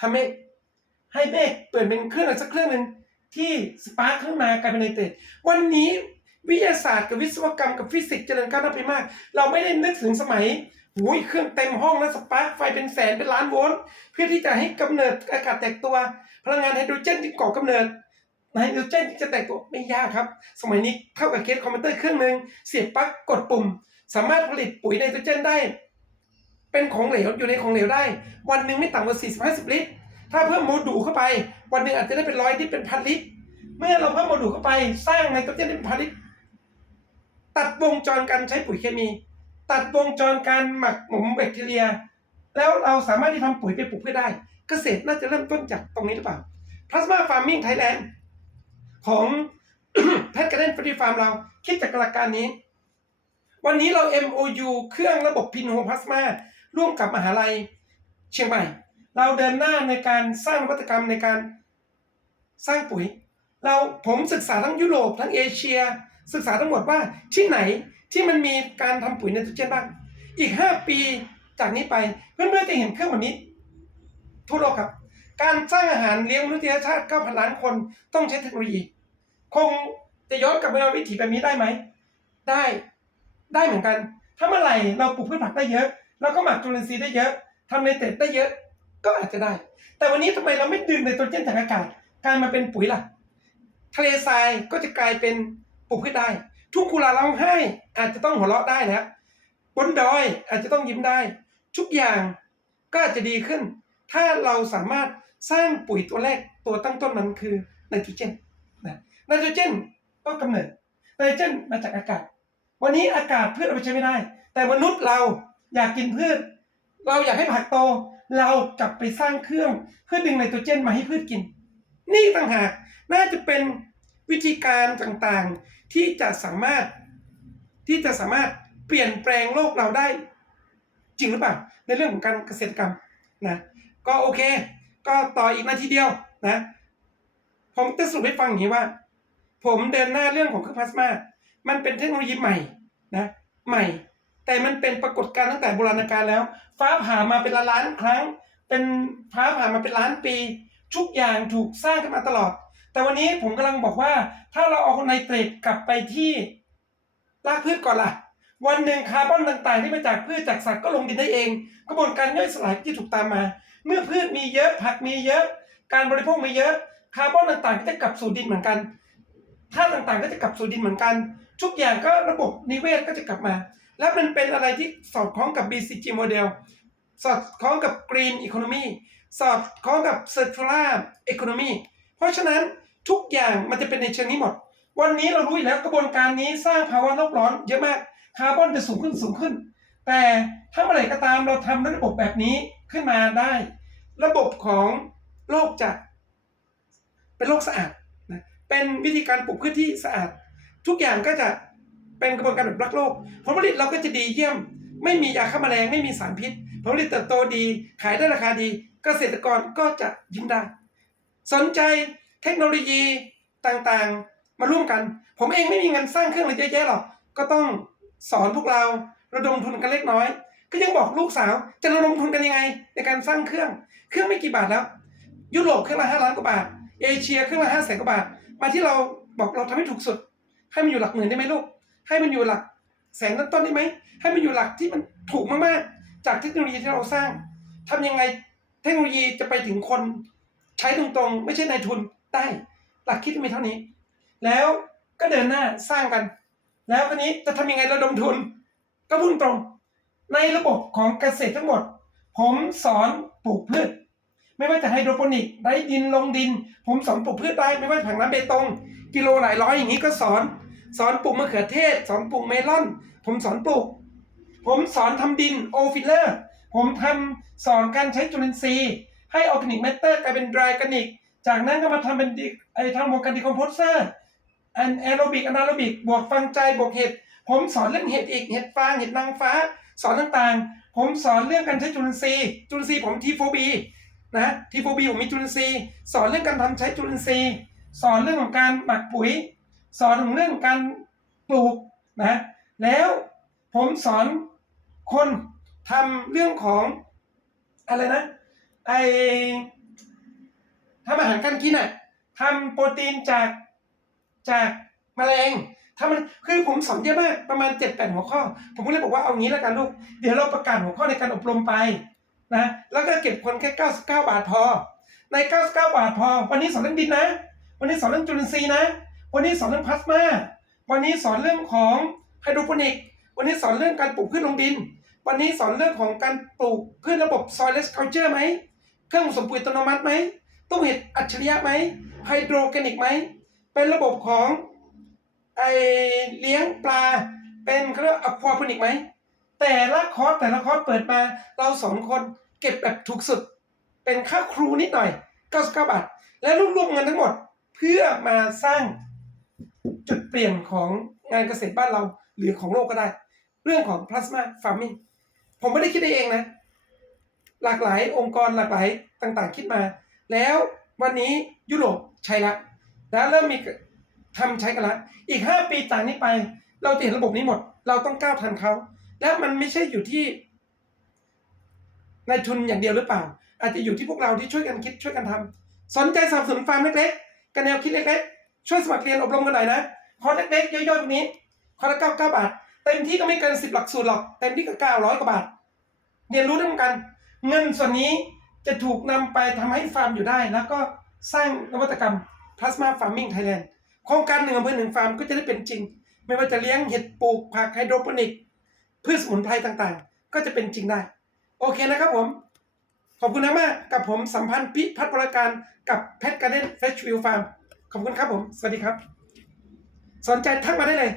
ทำให้ให้เมฆเปลี่ยนเป็นเครื่องอะไรสักเครื่องหนึ่งที่สปาร์คขึ้นมากลายเป็นไนเตรตวันนี้วิทยาศาสตร์กับวิศวกรรมกับฟิสิกส์เจริญก้าวหน้าไปมาก เราไม่ได้นึกถึงสมัยหูยเครื่องเต็มห้องแล้วสปาร์คไฟเป็นแสนเป็นล้านโวลต์เพื่อที่จะให้กำเนิดอากาศแตกตัว พลังงานไฮโดรเจนที่ก่อกำเนิดไฮโดรเจนที่จะแตกตัวไม่ยากครับ สมัยนี้เท่ากับเคสคอมพิวเตอร์เครื่องหนึ่งเสียบปลั๊กกดปุ่ม สามารถผลิตปุ๋ยไนโตรเจนได้ เป็นของเหลวอยู่ในของเหลวได้ วันหนึ่งไม่ต่ำกว่า40 50 ลิตร ถ้าเพิ่มโมดูลเข้าไป วันหนึ่งอาจจะได้เป็นร้อยลิตรเป็นพันลิตร เมื่อเราเพิ่มโมดูลเข้าไปสร้างไนโตรเจนเป็นพันลิตร ตัดวงจรการใช้ปุ๋ยเคมี ตัดวงจรการหมักหมมแบคทีเรีย แล้วเราสามารถที่ทำปุ๋ยไปปลูกพืชได้ เกษตรน่าจะเริ่มต้นจากตรงนี้หรือเปล่า Plasma Farming Thailand ของแพทย์กระเดนฟรีฟาร์มเราคิดจากหลักการนี้ วันนี้เรา MOU เครื่องระบบพินโฮพลาสมา ร่วมกับมหาลัยเชียงใหม่ เราเดินหน้าในการสร้างนวัตกรรมในการสร้างปุ๋ย เราผมศึกษาทั้งยุโรปทั้งเอเชีย ศึกษาทั้งหมดว่าที่ไหนที่มันมีการทำปุ๋ยไนโตรเจนบ้าง อีก 5 ปีจากนี้ไปเพื่อนๆจะเห็นเครื่องแบบนี้ทั่วโลกครับ การสร้างอาหารเลี้ยงมนุษยชาติ9,000ล้านคนต้องใช้เทคโนโลยี คงจะย้อนกลับไปเอาวิถีแบบนี้ได้ไหม ได้ ได้เหมือนกัน ถ้าเมื่อไหร่เราปลูกพืชผักได้เยอะ เราก็หมักจุลินทรีย์ได้เยอะทำในเต็ดได้เยอะก็อาจจะได้ แต่วันนี้ทำไมเราไม่ดึงไนโตรเจนจากอากาศกลายมาเป็นปุ๋ยล่ะ ทะเลทรายก็จะกลายเป็นปลูกพืชได้ ทุ่งกุลาร้องไห้อาจจะต้องหัวเราะได้นะบนดอยอาจจะต้องยิ้มได้ ทุกอย่างก็อาจจะดีขึ้น ถ้าเราสามารถสร้างปุ๋ยตัวแรกตัวตั้งต้นมันคือไนโตรเจนนะไนโตรเจนก็กำเนิดไนโตรเจนมาจากอากาศ วันนี้อากาศพืชเอาไปใช้ไม่ได้ แต่มนุษย์เรา อยากกินพืช เราอยากให้ผักโต เรากลับไปสร้างเครื่องเพื่อดึงไนโตรเจนมาให้พืชกิน นี่ต่างหากน่าจะเป็นวิธีการต่างๆที่จะสามารถที่จะสามารถเปลี่ยนแปลงโลกเราได้ จริงหรือเปล่าในเรื่องของการเกษตรกรรมนะก็โอเค ก็ต่ออีกนาทีเดียวนะ ผมจะสรุปให้ฟังอย่างนี้ว่า ผมเดินหน้าเรื่องของเครื่องพลาสมา มันเป็นเทคโนโลยีใหม่นะ ใหม่ แต่มันเป็นปรากฏการณ์ตั้งแต่โบราณกาลแล้ว ฟ้าผ่ามาเป็นล้านล้านครั้ง เป็นฟ้าผ่ามาเป็นล้านปี ทุกอย่างถูกสร้างขึ้นมาตลอด แต่วันนี้ผมกำลังบอกว่า ถ้าเราเอาไนเตรตกลับไปที่รากพืชก่อนล่ะ วันหนึ่งคาร์บอนต่างๆ ที่มาจากพืชจากสัตว์ก็ลงดินได้เอง กระบวนการย่อยสลายที่ถูกตามมา เมื่อพืชมีเยอะผักมีเยอะ การบริโภคมีเยอะคาร์บอนต่างๆก็จะกลับสู่ดินเหมือนกันธาตุต่างๆ ก็จะกลับสู่ดินเหมือนกัน ทุกอย่างก็ระบบนิเวศก็จะกลับมา และมันเป็นอะไรที่สอดคล้องกับ BCG โมเดลสอดคล้องกับ Green Economy สอดคล้องกับ Circular Economy เพราะฉะนั้นทุกอย่างมันจะเป็นในเชิงนี้หมด วันนี้เรารู้อยู่แล้วกระบวนการนี้สร้างภาวะโลกร้อนเยอะมากคาร์บอนจะสูงขึ้นสูงขึ้น แต่ถ้าเมื่อไหร่ก็ตามเราทำระบบแบบนี้ขึ้นมาได้ ระบบของโลกจะเป็นโลกสะอาดนะเป็นวิธีการปลูกพืชที่สะอาด ทุกอย่างก็จะ เป็นกระบวนการแบบรักโลก ผลผลิตเราก็จะดีเยี่ยม ไม่มียาฆ่าแมลงไม่มีสารพิษ ผลผลิตเติบโตดี ขายได้ราคาดี เกษตรกรก็จะยิ้มได้ สนใจเทคโนโลยีต่างๆ มาร่วมกัน ผมเองไม่มีเงินสร้างเครื่องอะไรเยอะแยะหรอก ก็ต้องสอนพวกเราระดมทุนกันเล็กน้อย ก็ยังบอกลูกสาวจะระดมทุนกันยังไง ในการสร้างเครื่อง เครื่องไม่กี่บาทแล้ว ยุโรปเครื่องละห้าล้านกว่าบาท เอเชียเครื่องละห้าแสนกว่าบาท มาที่เราบอกเราทำให้ถูกสุด ให้มันอยู่หลักหมื่นได้ไหมลูก ให้มันอยู่หลักแสนต้นๆได้ไหม ให้มันอยู่หลักที่มันถูกมากๆ จากเทคโนโลยีที่เราสร้างทำยังไงเทคโนโลยีจะไปถึงคนใช้ตรงๆ ไม่ใช่นายทุนได้ หลักคิดมีเท่านี้ แล้วก็เดินหน้าสร้างกัน แล้วทีนี้จะทำยังไงระดมทุน ก็พุ่งตรง ในระบบของเกษตรทั้งหมด ผมสอนปลูกพืช ไม่ว่าจะไฮโดรโปนิกไร้ดินลงดิน ผมสอนปลูกพืชได้ไม่ว่าผังน้ำเบตง กิโลหลายร้อยอย่างนี้ก็สอน สอนปลูกมะเขือเทศ สอนปลูกเมลอน ผมสอนปลูก ผมสอนทำดินโอฟิลเลอร์ผมทำสอนการใช้จุลินทรีย์ ให้ออร์แกนิกแมตเตอร์กลายเป็นดรายกนิก จากนั้นก็มาทำเป็นไอทำโมกันดีคอมโพสเซอร์อันแอโรบิกอนาโรบิกบวกฟังใจบวกเห็ดผมสอนเรื่องเห็ดอีกเห็ดฟางเห็ดนางฟ้า สอนต่างๆ ผมสอนเรื่องการใช้จุลินทรีย์จุลินทรีย์ผมทีโฟบีนะทีโฟบีผมมีจุลินทรีย์สอนเรื่องการทำใช้จุลินทรีย์ สอนเรื่องของการหมักปุ๋ย สอนถึงเรื่องการปลูกนะแล้วผมสอนคนทำเรื่องของอะไรนะไอทำอาหารการกินอะทำโปรตีนจากจากมแมลงทำมันคือผมสอนเยอะมากประมาณเจ็ดแปดหัวข้อ ผมก็เลยบอกว่าเอางี้แล้วกันลูก เดี๋ยวเราประกาศหัวข้อในการอบรมไปนะแล้วก็เก็บคนแค่ 99 บาทพอ ใน 99 บาทพอ วันนี้สอนเรื่องดินนะ วันนี้สอนเรื่องจุลินทรีย์นะ วันนี้สอนเรื่องพลาสมา วันนี้สอนเรื่องของไฮโดรโปนิก วันนี้สอนเรื่องการปลูกพืชลงดิน วันนี้สอนเรื่องของการปลูกพืชระบบ soilless culture ไหม เครื่องผสมปุ๋ยอัตโนมัติไหมตู้เห็ดอัจฉริยะไหมไฮโดรแกนิกไหม เป็นระบบของไอเลี้ยงปลา เป็นเขาเรียกอควาโพนิกไหม แต่ละคอร์สแต่ละคอร์สเปิดมา เราสองคนเก็บแบบถูกสุด เป็นค่าครูนิดหน่อย 99 บาท และรวบรวมเงินทั้งหมดเพื่อมาสร้าง จุดเปลี่ยนของงานเกษตรบ้านเราหรือของโลกก็ได้ เรื่องของ plasma farming ผมไม่ได้คิดเองนะ หลากหลายองค์กรหลากหลายต่างๆ คิดมา แล้ววันนี้ยุโรปใช้ละแล้วเริ่มมีทำใช้กันละ อีก 5 ปีจากนี้ไป เราจะเห็นระบบนี้หมด เราต้องก้าวทันเขา และมันไม่ใช่อยู่ที่นายทุนอย่างเดียวหรือเปล่า อาจจะอยู่ที่พวกเราที่ช่วยกันคิดช่วยกันทำสนใจสนับสนุนฟาร์มเล็กๆกันแนวคิดเล็กๆ ช่วยสมัครเรียนอบรมกันหน่อยนะคอร์สเล็กๆย่อยๆแบบนี้คอร์สละ99บาท เต็มที่ก็ไม่เกิน10หลักสูตรหรอกเต็มที่ก็900กว่าบาท เรียนรู้ด้วยกัน เงินส่วนนี้จะถูกนำไปทำให้ฟาร์มอยู่ได้ แล้วก็สร้างนวัตกรรม Plasma Farming Thailand โครงการหนึ่งอำเภอหนึ่งฟาร์มก็จะได้เป็นจริง ไม่ว่าจะเลี้ยงเห็ดปลูกผักไฮโดรโปนิกพืชสมุนไพรต่างๆ ก็จะเป็นจริงได้ โอเคนะครับผม ขอบคุณมากกับผมสัมพันธ์พิพัฒน์บริการกับเพชรการ์เด้นเฟชวิวฟาร์ม ขอบคุณครับผม สวัสดีครับ สนใจทักมาได้เลย